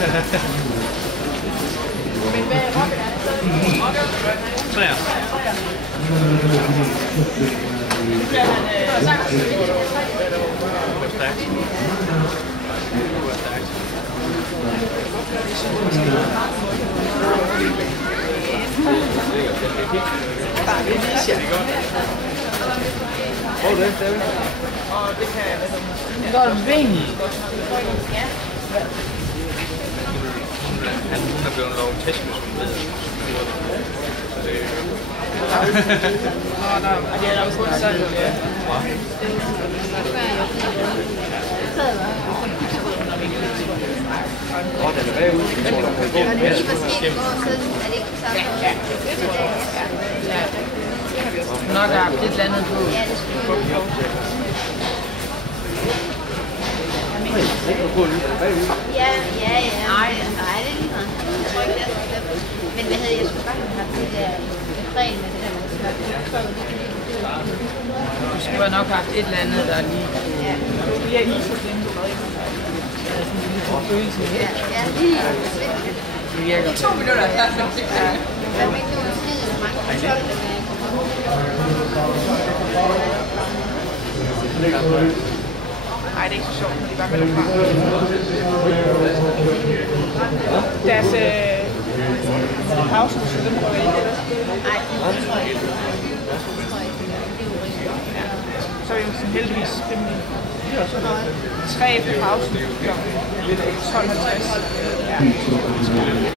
Men hvad er Robin? Så ja. Bare det lige siger. Hvor er det, David? Og det kan jeg, Det går du ben. Hun er blevet lovet tæsk, hvis hun ved. Så det og det er også kun sådan, ja. den er bagud. Jeg tror, der kan gå mere. Nok har haft et eller andet på. Ja. Nej, det er lige meget. Jeg tror ikke, det er så slemt. Men hvad havde jeg skulle bare have haft det der fræn med det der, man skal have prøvet. Du skulle have nok haft et eller andet, der lige... Ja. Vi er lige så slemme, du ved. Ja, lige. Det virker. 2 minutter. Ja. Hvad med ikke nogen skid, mange kontroller med. Nej, det er ikke så sjovt, de bare melder fra. Deres pausen, så dem prøver jeg ikke ellers. Nej, det tror jeg ikke. Så er vi jo sådan heldigvis rimelig 3 efter pausen kl. 12.50. Ja.